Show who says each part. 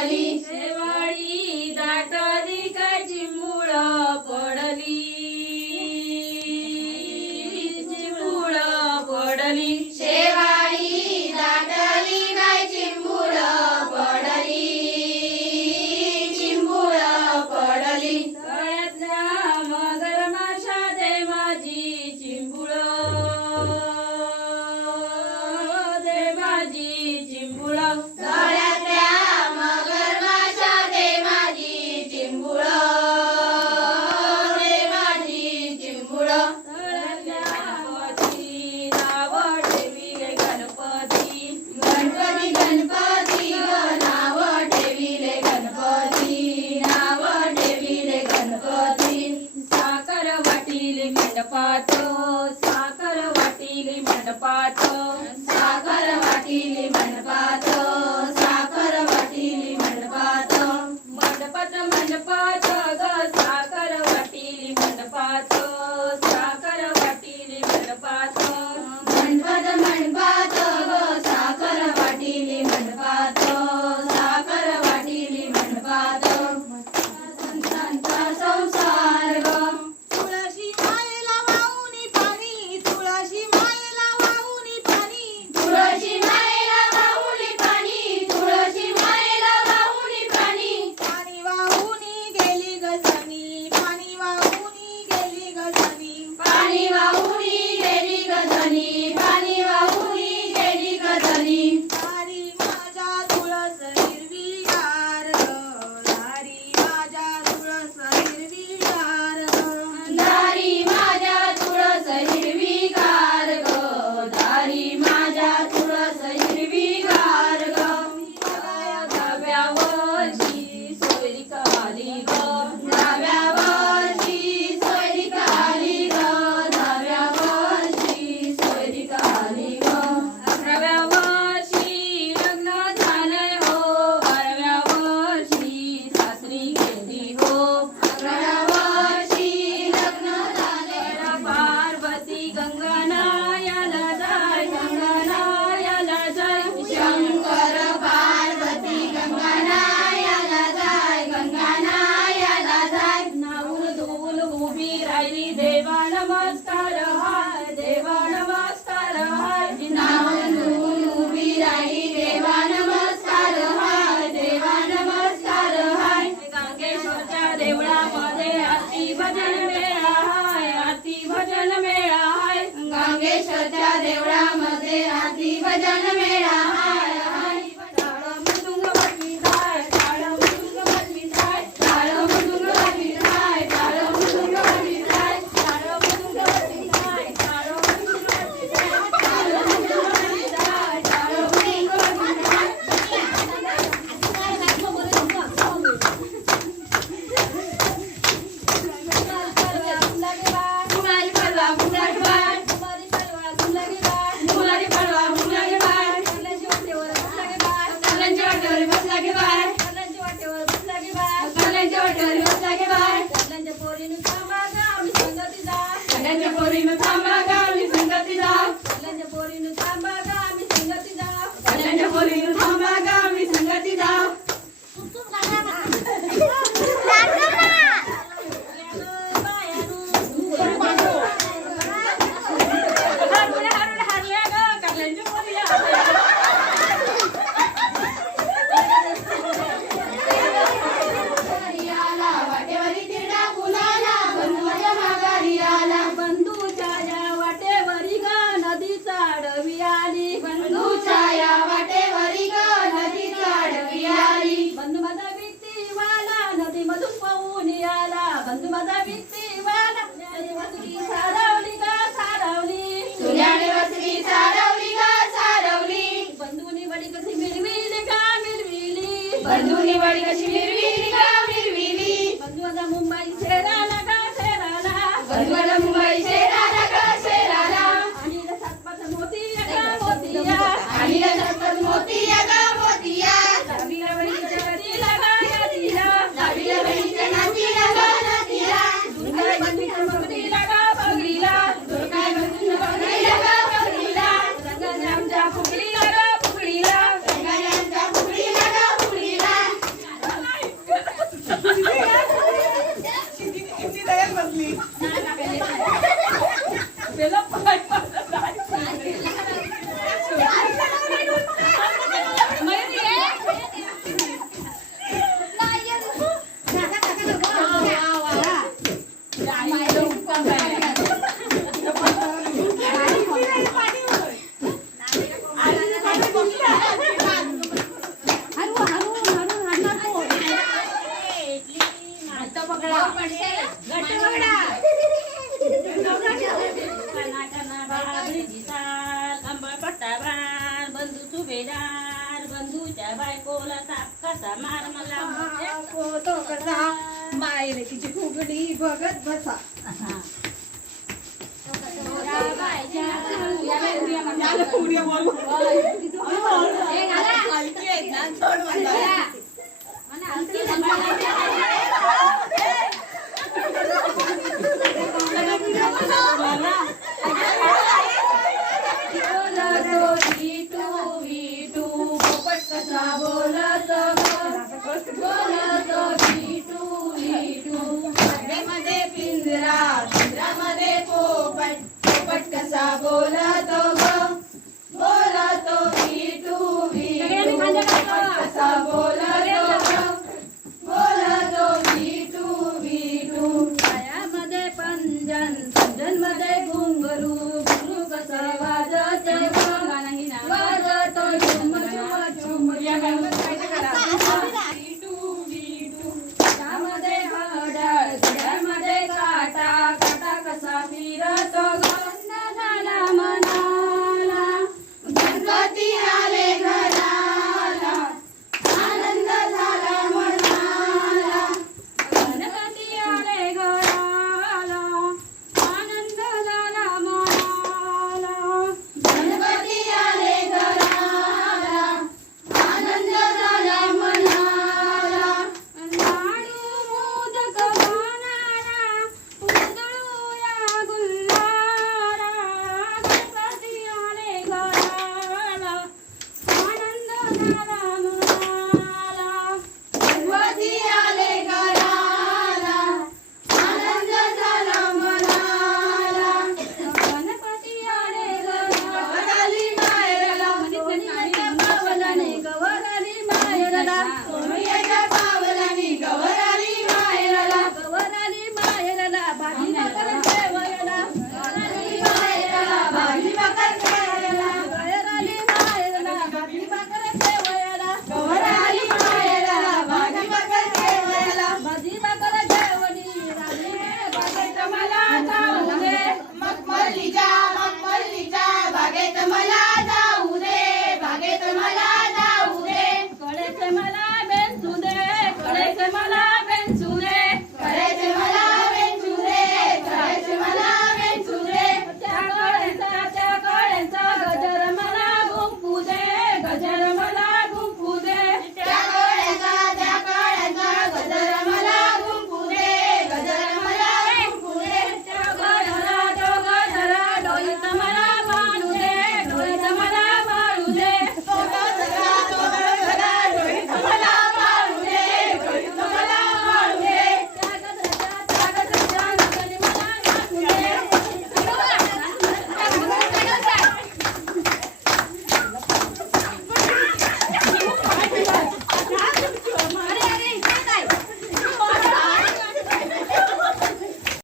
Speaker 1: ali. मंडपात साखर वाटीली मंडपात
Speaker 2: साखर वाटीली मंडपात I
Speaker 1: power. देवळामध्ये आधी भजन मेळा
Speaker 2: शेजार बंधूच्या
Speaker 1: बायकोला
Speaker 2: साप कसा मार मला? मोठ्या-
Speaker 3: तो कसा? मायरे तिची फुगडी बघत बसा.
Speaker 1: पोराबाईच्या- Let's go.